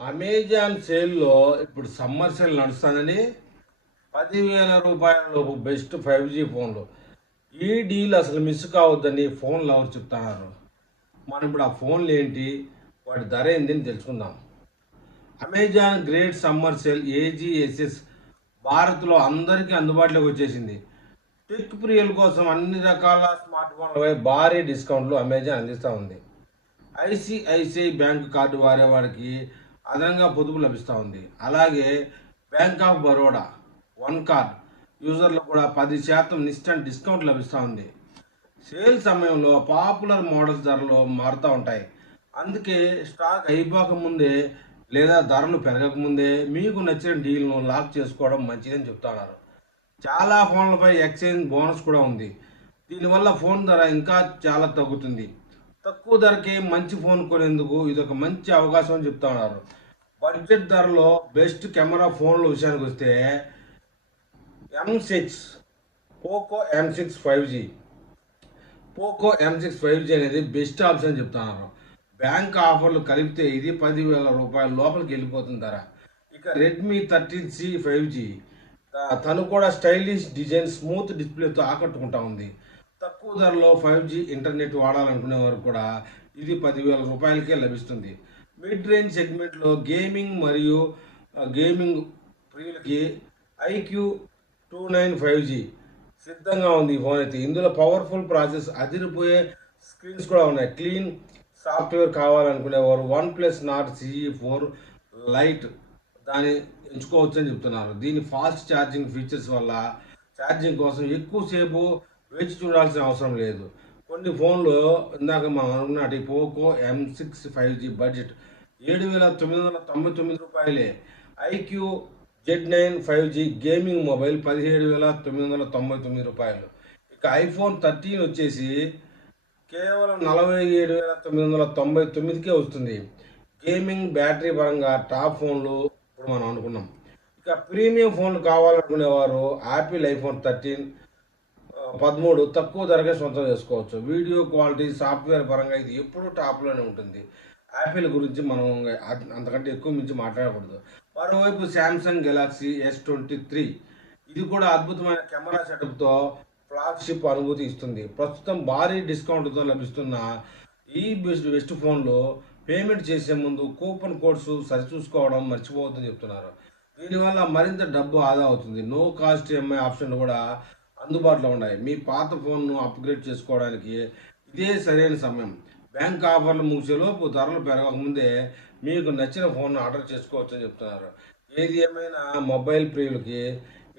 Amazon సేల్లో ఇప్పుడు summer sale నడుస్తుందని 10,000 రూపాయల లోపు బెస్ట్ 5G ఫోన్లు. ఈ డీల్ అసలు మిస్ కావద్దని ఫోన్ లవర్ చెప్తున్నారు. మనం ఇప్పుడు ఆ ఫోన్లు ఏంటి, వాటి ధర ఏంటి అని తెలుసుకుందాం. అమెజాన్ గ్రేట్ సమ్మర్ సేల్ ఏజీఎస్ఎస్ భారత్లో అందరికీ అందుబాటులోకి వచ్చేసింది. టెక్ ప్రియుల కోసం అన్ని రకాల స్మార్ట్ ఫోన్లపై భారీ డిస్కౌంట్లు అమెజాన్ అందిస్తూ ఉంది. ఐసిఐసిఐ బ్యాంక్ కార్డు వారికి అదనంగా పొదుపు లభిస్తూ ఉంది. అలాగే bank of Baroda one card యూజర్లకు కూడా 10% ఇన్స్టంట్ డిస్కౌంట్ లభిస్తూ ఉంది. సేల్ సమయంలో పాపులర్ మోడల్స్ ధరలు మారుతూ ఉంటాయి. అందుకే స్టాక్ అయిపోక ముందే లేదా ధరలు పెరగకముందే మీకు నచ్చిన డీల్ను లాక్ చేసుకోవడం మంచిదని చెప్తున్నారు. చాలా ఫోన్లపై ఎక్స్చేంజ్ బోనస్ కూడా ఉంది. దీనివల్ల ఫోన్ ధర ఇంకా చాలా తగ్గుతుంది. తక్కువ ధరకే మంచి ఫోన్ కొనేందుకు ఇదొక మంచి అవకాశం అని చెప్తా ఉన్నారు. బడ్జెట్ ధరలో బెస్ట్ కెమెరా ఫోన్ల విషయానికి వస్తే M6 Poco M6 5G Poco M6 5G అనేది బెస్ట్ ఆప్షన్ అని చెప్తున్నారు. బ్యాంక్ ఆఫర్లు కలిపితే ఇది 10,000 రూపాయల లోపలికి వెళ్ళిపోతుంది ధర. ఇక రెడ్మీ 13C 5G తను కూడా స్టైలిష్ డిజైన్ స్మూత్ డిస్ప్లేతో ఆకట్టుకుంటా ఉంది. తక్కువ ధరలో 5G ఇంటర్నెట్ వాడాలనుకునే వారు కూడా ఇది 10,000 రూపాయలకే లభిస్తుంది. మిడ్ రేంజ్ సెగ్మెంట్లో గేమింగ్ మరియు గేమింగ్ ప్రియులకి IQ29 5G సిద్ధంగా ఉంది. ఈ ఫోన్ అయితే ఇందులో పవర్ఫుల్ ప్రాసెస్, అదిరిపోయే స్క్రీన్స్ కూడా ఉన్నాయి. క్లీన్ సాఫ్ట్వేర్ కావాలనుకునేవారు OnePlus Nord CE4 లైట్ దాన్ని ఎంచుకోవచ్చు అని చెప్తున్నారు. దీని ఫాస్ట్ ఛార్జింగ్ ఫీచర్స్ వల్ల ఛార్జింగ్ కోసం ఎక్కువసేపు వేచి చూడాల్సిన అవసరం లేదు. కొన్ని ఫోన్లు ఇందాక మనం అనుకున్నట్టు పోకో M6 5G బడ్జెట్ 7,999 రూపాయలే. IQ Z9 5G gaming mobile 17,999 రూపాయలు. ఇక ఐఫోన్ 13 వచ్చేసి కేవలం 47,999కే వస్తుంది. గేమింగ్ బ్యాటరీ పరంగా టాప్ ఫోన్లు ఇప్పుడు మనం అనుకున్నాం. ఇక ప్రీమియం ఫోన్లు కావాలనుకునేవారు యాపిల్ ఐఫోన్ 13 తక్కువ ధరకే సొంతం చేసుకోవచ్చు. వీడియో క్వాలిటీ, సాఫ్ట్వేర్ పరంగా ఇది ఎప్పుడూ టాప్లోనే ఉంటుంది. యాపిల్ గురించి మనం అంతకంటే ఎక్కువ మించి మాట్లాడకూడదు. మరోవైపు శాంసంగ్ గెలాక్సీ S23 ఇది కూడా అద్భుతమైన కెమెరా సెటప్తో ఫ్లాగ్షిప్ అనుభూతి ఇస్తుంది. ప్రస్తుతం భారీ డిస్కౌంట్తో లభిస్తున్న ఈ బెస్ట్ ఫోన్లో పేమెంట్ చేసే ముందు కూపన్ కోడ్స్ సరిచూసుకోవడం మర్చిపోవద్దని చెప్తున్నారు. దీనివల్ల మరింత డబ్బు ఆదా అవుతుంది. నో కాస్ట్ EMI ఆప్షన్లు కూడా అందుబాటులో ఉన్నాయి. మీ పాత ఫోన్ను అప్గ్రేడ్ చేసుకోవడానికి ఇదే సరైన సమయం. బ్యాంక్ ఆఫర్లు ముగిసేలోపు ధరలు పెరగకముందే మీకు నచ్చిన ఫోన్ ఆర్డర్ చేసుకోవచ్చు అని చెప్తున్నారు. ఏది ఏమైనా మొబైల్ ప్రియులకి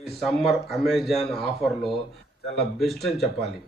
ఈ సమ్మర్ అమెజాన్ ఆఫర్లు చాలా బెస్ట్ అని చెప్పాలి.